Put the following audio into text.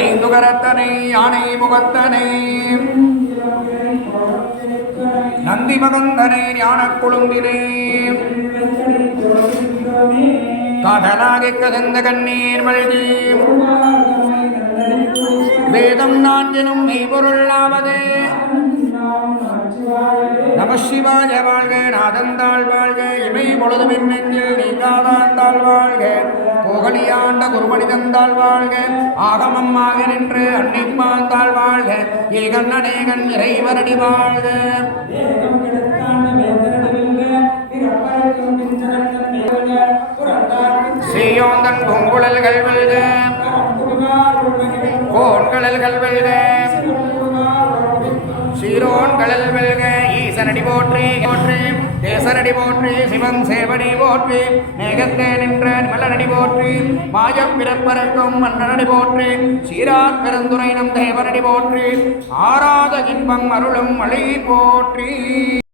ஐந்து கரத்தனை யானை முகத்தனை. நந்தி மகந்தனை ஞான கொழுந்தினை காதலாகி கதந்த கண்ணீர் மல்கி. வேதம் நான்கினும் மெய்பொருளாவது நமசிவாய வாழ்க நாதந்தாள் வாழ்க இமை பொழுதுமின் நெஞ்சில் நீங்காதாந்தாள் வாழ்க. கோகலியாண்ட குருமணிதந்தாள் வாழ்க. ஆகமம் ஆக நின்று அன்னிப்பாந்தாள் வாழ்க. இல்கண் அநேகன் இறைவரடி வாழ்க. ஏகம் கிடத்தாண்ட வேந்தனடவில்ல பிறப்பரக்கும் பிஞ்சரத்தன் மேல்க புறத்தார்க்கு சீயோந்தன் பூங்குழல்கள் வெல்க. கோன்கழல்கள் வெல்க. சீரோன் வெல்க. ஈசனடி போற்றி போற்றி. தேசனடி போற்றி சிவன் சேவடி போற்றி மேகத்தே நின்ற மலனடி போற்றி மாயம் பிறப்பறக்கும் மன்னனடி போற்றி சீரார் பெருந்துரை நம் தேவனடி போற்றி ஆராத இன்பம் அருளும் மழை போற்றி.